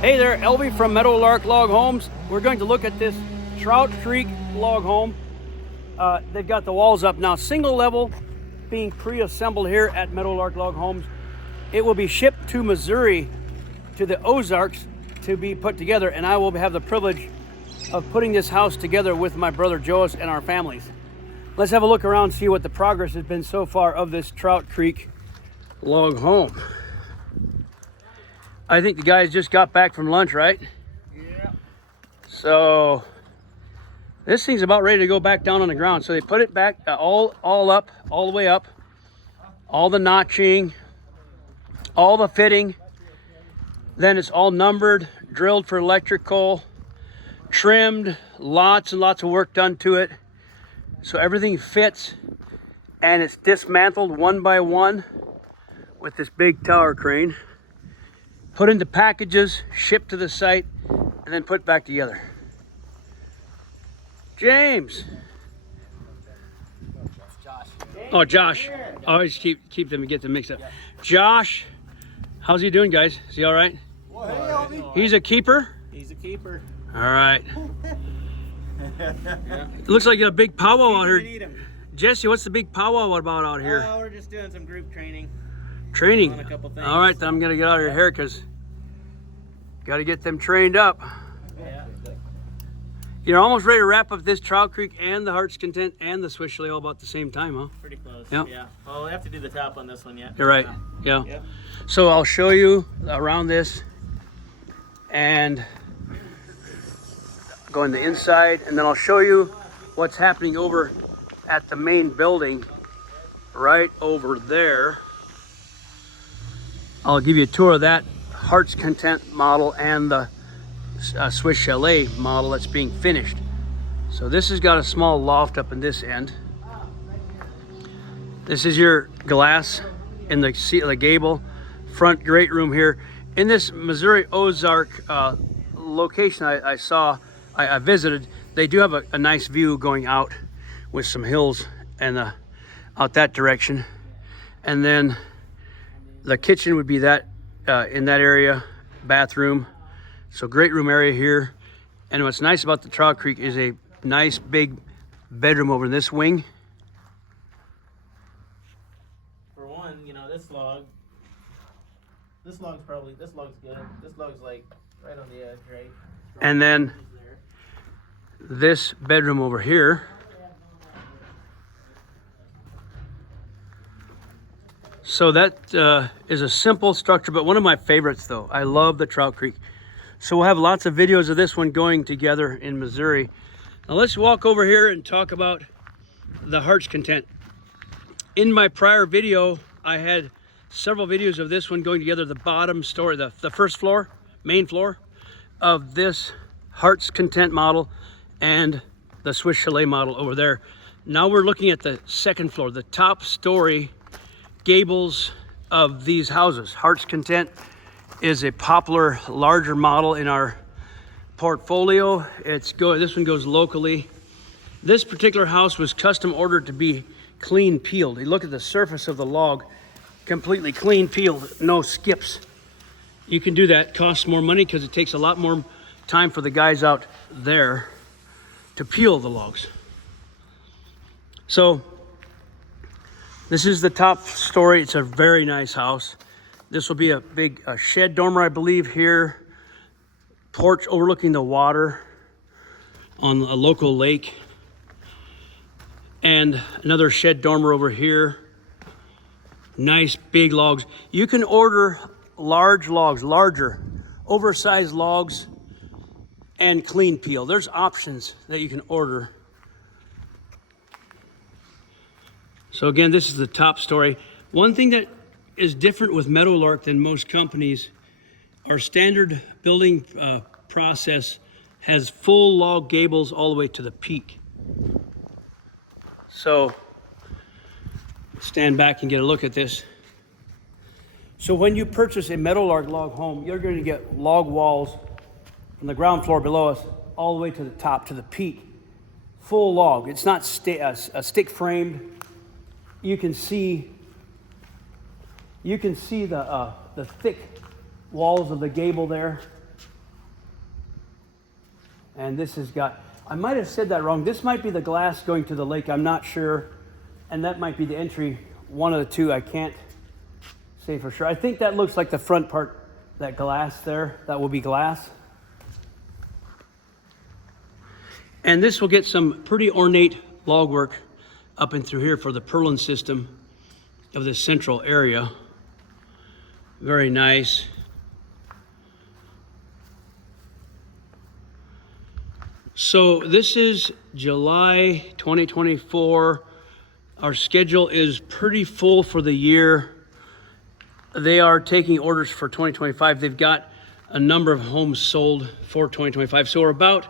Hey there, Elvie from Meadowlark Log Homes. We're going to look at this Trout Creek log home. They've got the walls up now, single level, being pre-assembled here at Meadowlark Log Homes. It will be shipped to Missouri, to the Ozarks, to be put together, and I will have the privilege of putting this house together with my brother Joas and our families. Let's have a look around and see what the progress has been so far of this Trout Creek log home. I think the guys just got back from lunch, right? Yeah. So this thing's about ready to go back down on the ground. So they put it back all up, all the way up, all the notching, all the fitting. Then it's all numbered, drilled for electrical, trimmed, lots and lots of work done to it. So everything fits, and it's dismantled one by one with this big tower crane. Put into packages, shipped to the site, and then put back together. James. Josh. Oh, Josh. I always keep them and get them mixed up. Josh, how's he doing, guys? Is he all right? Well, hey, Elvie. He's a keeper? He's a keeper. All right. It looks like you got a big powwow out here. Need him. Jesse, what's the big powwow about out here? We're just doing some group training. Training. On a couple things. All right, then I'm going to get out of your hair because got to get them trained up. Yeah. You're almost ready to wrap up this Trout Creek and the Heart's Content and the Swiss Chalet all about the same time, huh? Pretty close. Yep. Yeah. Well, we have to do the top on this one yet. You're right. Yeah. Yep. So I'll show you around this and go in the inside, and then I'll show you what's happening over at the main building right over there. I'll give you a tour of that Heart's Content model and the Swiss Chalet model that's being finished. So this has got a small loft up in this end. This is your glass in the seat of the gable. Front great room here. In this Missouri Ozark location I visited, they do have a nice view going out with some hills and out that direction. And then the kitchen would be that in that area, bathroom. So great room area here. And what's nice about the Trout Creek is a nice big bedroom over in this wing. For one, you know, this log's good. This log's like right on the edge, right? And then this bedroom over here. So that is a simple structure, but one of my favorites though. I love the Trout Creek. So we'll have lots of videos of this one going together in Missouri. Now let's walk over here and talk about the Heart's Content. In my prior video, I had several videos of this one going together, the bottom story, the first floor, main floor of this Heart's Content model and the Swiss Chalet model over there. Now we're looking at the second floor, the top story gables of these houses. Heart's Content is a popular, larger model in our portfolio. This one goes locally. This particular house was custom ordered to be clean peeled. You look at the surface of the log, completely clean peeled, no skips. You can do that. Costs more money because it takes a lot more time for the guys out there to peel the logs. So this is the top story. It's a very nice house. This will be a big shed dormer, I believe, here. Porch overlooking the water on a local lake. And another shed dormer over here. Nice big logs. You can order large logs, larger, oversized logs, and clean peel. There's options that you can order. So again, this is the top story. One thing that is different with Meadowlark than most companies, our standard building process has full log gables all the way to the peak. So stand back and get a look at this. So when you purchase a Meadowlark log home, you're going to get log walls from the ground floor below us all the way to the top, to the peak. Full log. It's not a stick framed. You can see the thick walls of the gable there. And this has got, I might have said that wrong. This might be the glass going to the lake. I'm not sure. And that might be the entry, one of the two. I can't say for sure. I think that looks like the front part, that glass there. That will be glass. And this will get some pretty ornate log work up and through here for the purlin system of the central area. Very nice. So this is July 2024. Our schedule is pretty full for the year. They are taking orders for 2025. They've got a number of homes sold for 2025. So we're about,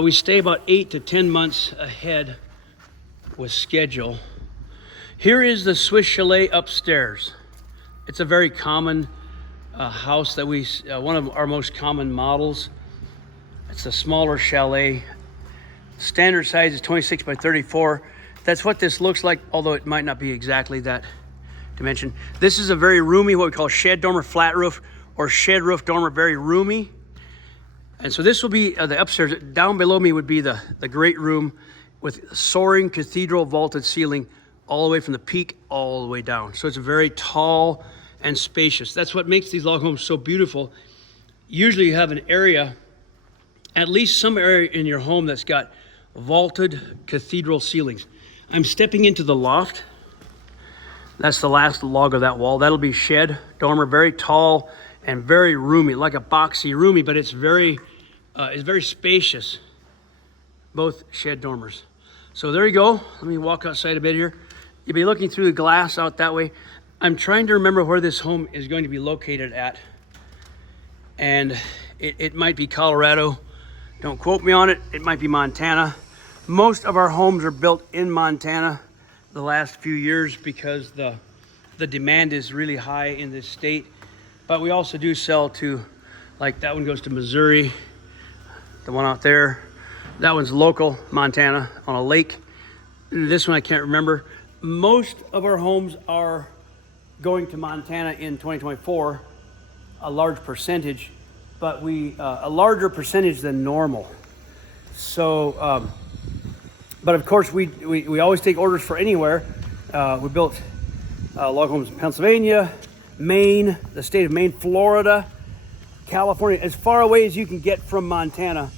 we stay about 8 to 10 months ahead with schedule. Here is the Swiss Chalet upstairs. It's a very common house that one of our most common models. It's a smaller chalet. Standard size is 26 by 34. That's what this looks like, although it might not be exactly that dimension. This is a very roomy, what we call shed dormer flat roof, or shed roof dormer, very roomy. And so this will be the upstairs. Down below me would be the great room with soaring cathedral vaulted ceiling all the way from the peak all the way down. So it's very tall and spacious. That's what makes these log homes so beautiful. Usually you have an area, at least some area in your home that's got vaulted cathedral ceilings. I'm stepping into the loft. That's the last log of that wall. That'll be shed dormer, very tall and very roomy, like a boxy roomy, but it's very spacious. Both shed dormers. So there you go. Let me walk outside a bit here. You'll be looking through the glass out that way. I'm trying to remember where this home is going to be located at. And it might be Colorado. Don't quote me on it. It might be Montana. Most of our homes are built in Montana the last few years because the demand is really high in this state. But we also do sell to, like that one goes to Missouri, the one out there. That one's local, Montana, on a lake. This one I can't remember. Most of our homes are going to Montana in 2024, a large percentage, but a larger percentage than normal. So, but of course we always take orders for anywhere. We built log homes in Pennsylvania, Maine, the state of Maine, Florida, California, as far away as you can get from Montana.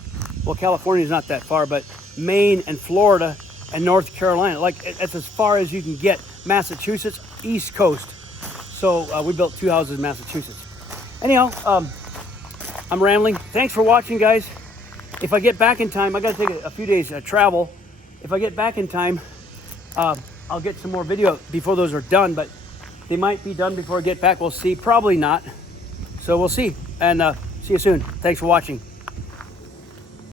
Well, California is not that far, but Maine and Florida and North Carolina, like that's as far as you can get. Massachusetts, East Coast. So we built 2 houses in Massachusetts. Anyhow, I'm rambling. Thanks for watching, guys. If I get back in time, I got to take a few days travel. If I get back in time, I'll get some more video before those are done, but they might be done before I get back. We'll see. Probably not. So we'll see. And see you soon. Thanks for watching.